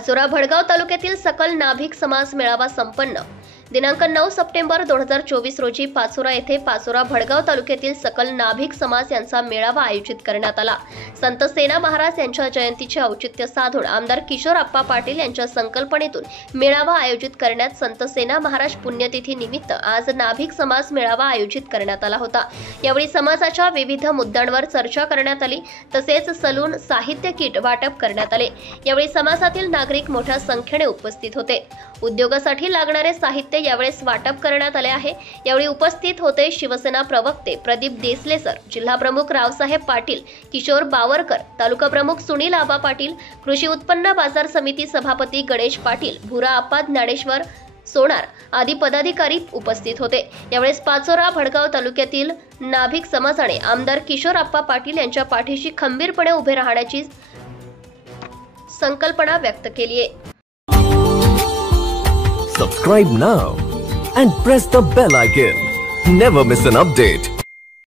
पाचोरा भडगाव तालुक्यातील सकल नाभिक समाज मेळावा संपन्न। दिनांक 9 सप्टेंबर 2024 रोजी पाचोरा येथे पाचोरा भडगाव तालुक्यातील सकल नाभिक समाज यांचा मेळावा आयोजित करण्यात आला। संत सेना महाराज यांच्या जयंतीचे औचित्य साधून आमदार किशोर आप्पा पाटील यांच्या संकल्पनेतून मेळावा आयोजित करण्यात संत सेना महाराज पुण्यतिथी निमित्त आज नाभिक समाज मेळावा आयोजित करण्यात आला होता। यावेळी समाजाच्या विविध मुद्द्यांवर चर्चा करण्यात आली, तसेच सलून साहित्य किट वाटप करण्यात आले। यावेळी समाजातील नागरिक मोठ्या संख्येने उपस्थित होते। उद्योगासाठी लागणारे साहित्य यावेळेस वाटप करण्यात आले आहे। यावेळी उपस्थित होते शिवसेना प्रवक्ते प्रदीप देसले सर, जिल्हा प्रमुख रावसाहेब पाटील, किशोर बावरकर, तालुका प्रमुख सुनील आबा पाटील, कृषी उत्पन्न बाजार समिती सभापती गणेश पाटील, भुरा आप्पा ज्ञानेश्वर सोनार आदी पदाधिकारी उपस्थित होते। यावेळेस पाचोरा भडगाव तालुक्यातील नाभिक समाजाने आमदार किशोर आप्पा पाटील यांच्या पाठीशी खंबीरपणे उभे राहण्याची संकल्पना व्यक्त केली आहे। Subscribe now and press the bell icon. Never miss an update.